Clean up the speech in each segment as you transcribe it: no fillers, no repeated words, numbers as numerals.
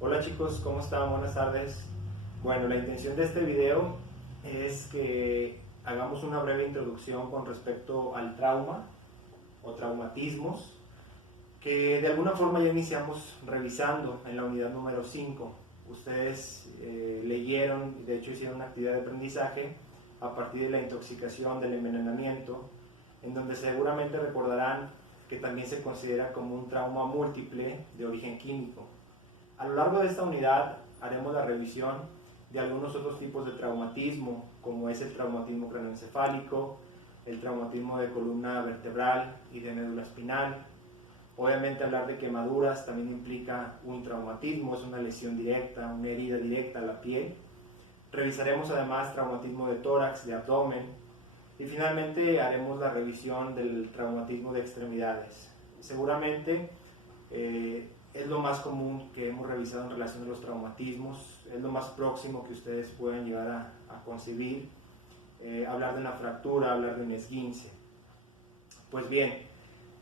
Hola chicos, ¿cómo están? Buenas tardes. Bueno, la intención de este video es que hagamos una breve introducción con respecto al trauma o traumatismos que de alguna forma ya iniciamos revisando en la unidad número 5. Ustedes leyeron, de hecho hicieron una actividad de aprendizaje a partir de la intoxicación, del envenenamiento, en donde seguramente recordarán que también se considera como un trauma múltiple de origen químico. A lo largo de esta unidad haremos la revisión de algunos otros tipos de traumatismo, como es el traumatismo craneoencefálico, el traumatismo de columna vertebral y de médula espinal. Obviamente hablar de quemaduras también implica un traumatismo, es una lesión directa, una herida directa a la piel. Revisaremos además traumatismo de tórax, de abdomen, y finalmente haremos la revisión del traumatismo de extremidades. Seguramente es lo más común que hemos revisado en relación a los traumatismos, es lo más próximo que ustedes pueden llegar a concebir, hablar de una fractura, hablar de un esguince. Pues bien,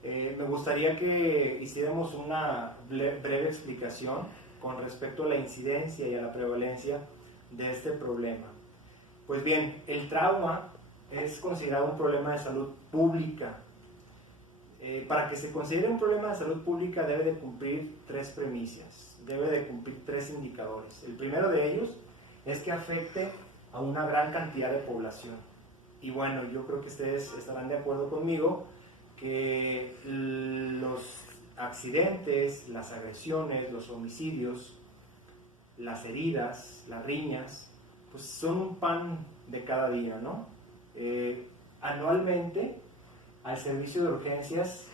me gustaría que hiciéramos una breve explicación con respecto a la incidencia y a la prevalencia de este problema. Pues bien, el trauma es considerado un problema de salud pública. Para que se considere un problema de salud pública debe de cumplir tres premisas, debe de cumplir tres indicadores. El primero de ellos es que afecte a una gran cantidad de población. Y bueno, yo creo que ustedes estarán de acuerdo conmigo que los accidentes, las agresiones, los homicidios, las heridas, las riñas, pues son un pan de cada día, ¿no? Anualmente al servicio de urgencias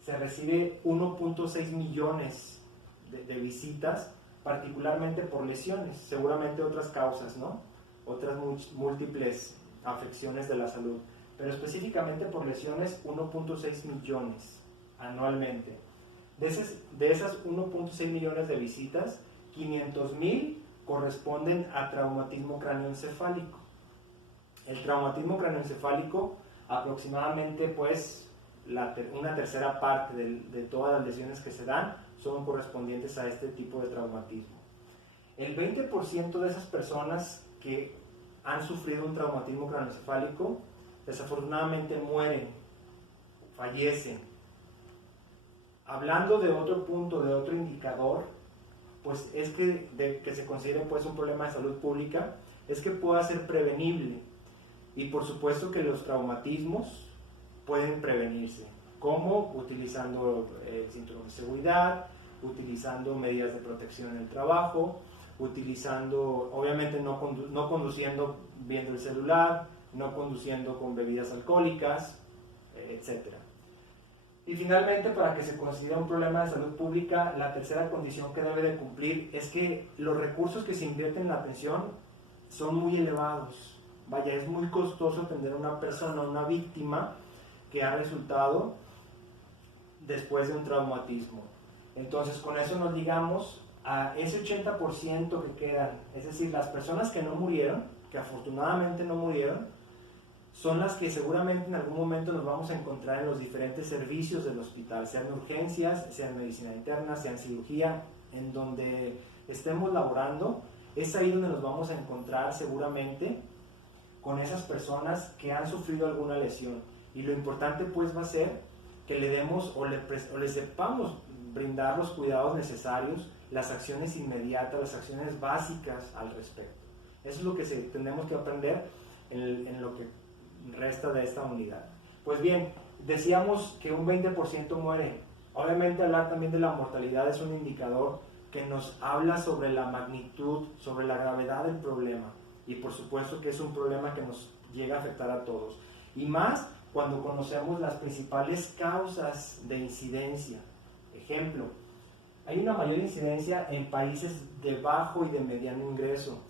se recibe 1.6 millones de visitas, particularmente por lesiones, seguramente otras causas, ¿no? Otras múltiples afecciones de la salud, pero específicamente por lesiones 1.6 millones anualmente. De esas 1.6 millones de visitas, 500,000 corresponden a traumatismo craneoencefálico. El traumatismo craneoencefálico aproximadamente pues una tercera parte de todas las lesiones que se dan son correspondientes a este tipo de traumatismo. El 20% de esas personas que han sufrido un traumatismo craneoencefálico desafortunadamente mueren, fallecen. Hablando de otro punto, de otro indicador, pues es que se considere pues un problema de salud pública, es que pueda ser prevenible. Y por supuesto que los traumatismos pueden prevenirse. ¿Cómo? Utilizando el cinturón de seguridad, utilizando medidas de protección en el trabajo, utilizando, obviamente no conduciendo viendo el celular, no conduciendo con bebidas alcohólicas, etc. Y finalmente, para que se considere un problema de salud pública, la tercera condición que debe de cumplir es que los recursos que se invierten en la atención son muy elevados. Vaya, es muy costoso atender a una persona, una víctima que ha resultado después de un traumatismo. Entonces, con eso nos ligamos a ese 80% que quedan, es decir, las personas que no murieron, que afortunadamente no murieron, son las que seguramente en algún momento nos vamos a encontrar en los diferentes servicios del hospital, sean urgencias, sean medicina interna, sean cirugía, en donde estemos laborando, es ahí donde nos vamos a encontrar seguramente con esas personas que han sufrido alguna lesión. Y lo importante pues va a ser que le demos o le sepamos brindar los cuidados necesarios, las acciones inmediatas, las acciones básicas al respecto. Eso es lo que tenemos que aprender en lo que resta de esta unidad. Pues bien, decíamos que un 20% muere. Obviamente hablar también de la mortalidad es un indicador que nos habla sobre la magnitud, sobre la gravedad del problema. Y por supuesto que es un problema que nos llega a afectar a todos. Y más cuando conocemos las principales causas de incidencia. Ejemplo, hay una mayor incidencia en países de bajo y de mediano ingreso.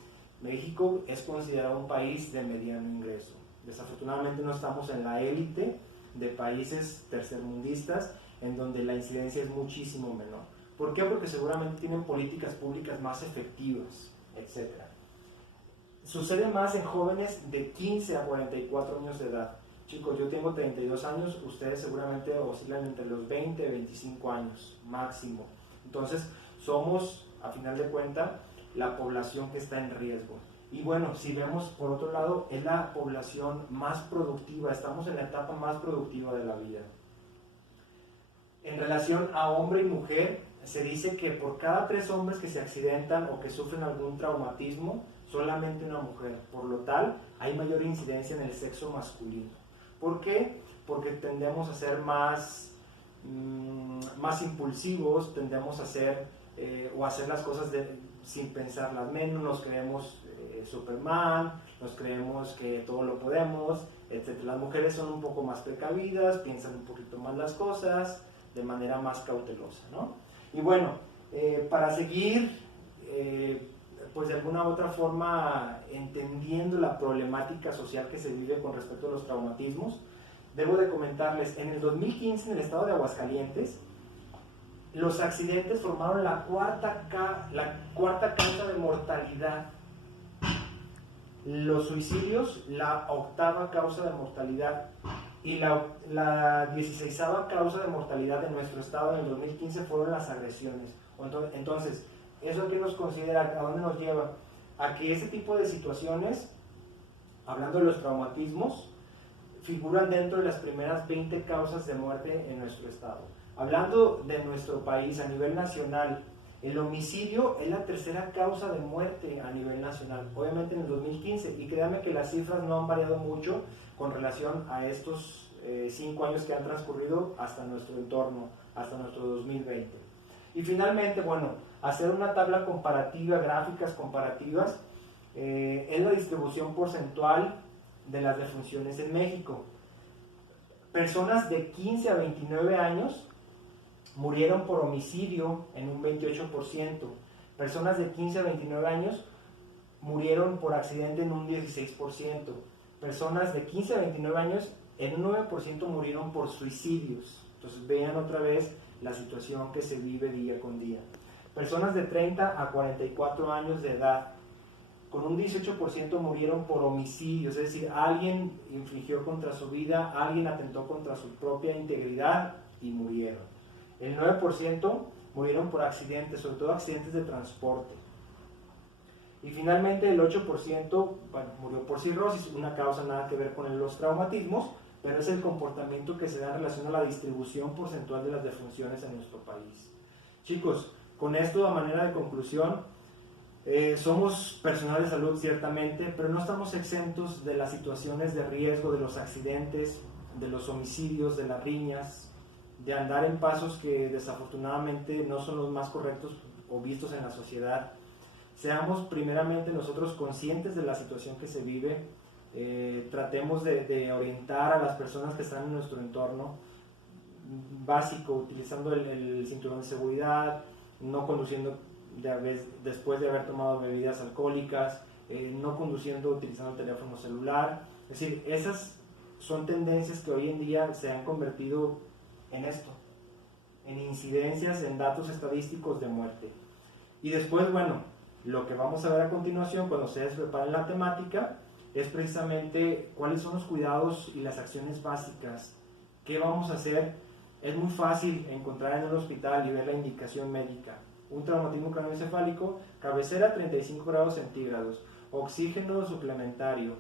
México es considerado un país de mediano ingreso. Desafortunadamente no estamos en la élite de países tercermundistas en donde la incidencia es muchísimo menor. ¿Por qué? Porque seguramente tienen políticas públicas más efectivas, etc. Sucede más en jóvenes de 15 a 44 años de edad. Chicos, yo tengo 32 años, ustedes seguramente oscilan entre los 20 y 25 años máximo. Entonces, somos, a final de cuentas, la población que está en riesgo. Y bueno, si vemos por otro lado, es la población más productiva, estamos en la etapa más productiva de la vida. En relación a hombre y mujer, se dice que por cada 3 hombres que se accidentan o que sufren algún traumatismo, solamente una mujer. Por lo tal, hay mayor incidencia en el sexo masculino. ¿Por qué? Porque tendemos a ser más impulsivos, tendemos a hacer o hacer las cosas sin pensarlas menos, nos creemos Superman, nos creemos que todo lo podemos, etc. Las mujeres son un poco más precavidas, piensan un poquito más las cosas, de manera más cautelosa, ¿no? Y bueno, para seguir, pues de alguna u otra forma, entendiendo la problemática social que se vive con respecto a los traumatismos, debo de comentarles, en el 2015 en el estado de Aguascalientes, los accidentes formaron la cuarta causa de mortalidad. Los suicidios, la 8ª causa de mortalidad. Y la 16ª causa de mortalidad de nuestro estado en el 2015 fueron las agresiones. Entonces, ¿eso qué nos considera? ¿A dónde nos lleva? A que ese tipo de situaciones, hablando de los traumatismos, figuran dentro de las primeras 20 causas de muerte en nuestro estado. Hablando de nuestro país a nivel nacional, el homicidio es la 3ª causa de muerte a nivel nacional, obviamente en el 2015, y créanme que las cifras no han variado mucho con relación a estos 5 años que han transcurrido hasta nuestro entorno, hasta nuestro 2020. Y finalmente, bueno, hacer una tabla comparativa, gráficas comparativas, es la distribución porcentual de las defunciones en México. Personas de 15 a 29 años murieron por homicidio en un 28%. Personas de 15 a 29 años murieron por accidente en un 16%. Personas de 15 a 29 años en un 9% murieron por suicidios. Entonces vean otra vez la situación que se vive día con día. Personas de 30 a 44 años de edad, con un 18% murieron por homicidios, es decir, alguien infligió contra su vida, alguien atentó contra su propia integridad y murieron. El 9% murieron por accidentes, sobre todo accidentes de transporte. Y finalmente el 8% murió por cirrosis, una causa nada que ver con los traumatismos, pero es el comportamiento que se da en relación a la distribución porcentual de las defunciones en nuestro país. Chicos, con esto a manera de conclusión, somos personal de salud ciertamente, pero no estamos exentos de las situaciones de riesgo, de los accidentes, de los homicidios, de las riñas, de andar en pasos que desafortunadamente no son los más correctos o vistos en la sociedad. Seamos primeramente nosotros conscientes de la situación que se vive, tratemos de orientar a las personas que están en nuestro entorno básico, utilizando el cinturón de seguridad, no conduciendo después de haber tomado bebidas alcohólicas, no conduciendo utilizando el teléfono celular. Es decir, esas son tendencias que hoy en día se han convertido en esto, en incidencias, en datos estadísticos de muerte. Y después, bueno, lo que vamos a ver a continuación cuando ustedes preparen la temática es precisamente cuáles son los cuidados y las acciones básicas. ¿Qué vamos a hacer? Es muy fácil encontrar en el hospital y ver la indicación médica. Un traumatismo craneoencefálico, cabecera 35 grados centígrados, oxígeno suplementario,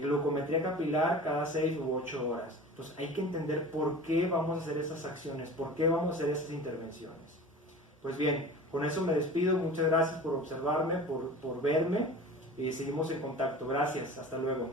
glucometría capilar cada 6 u 8 horas. Entonces hay que entender por qué vamos a hacer esas acciones, por qué vamos a hacer esas intervenciones. Pues bien, con eso me despido, muchas gracias por observarme, por verme y seguimos en contacto. Gracias, hasta luego.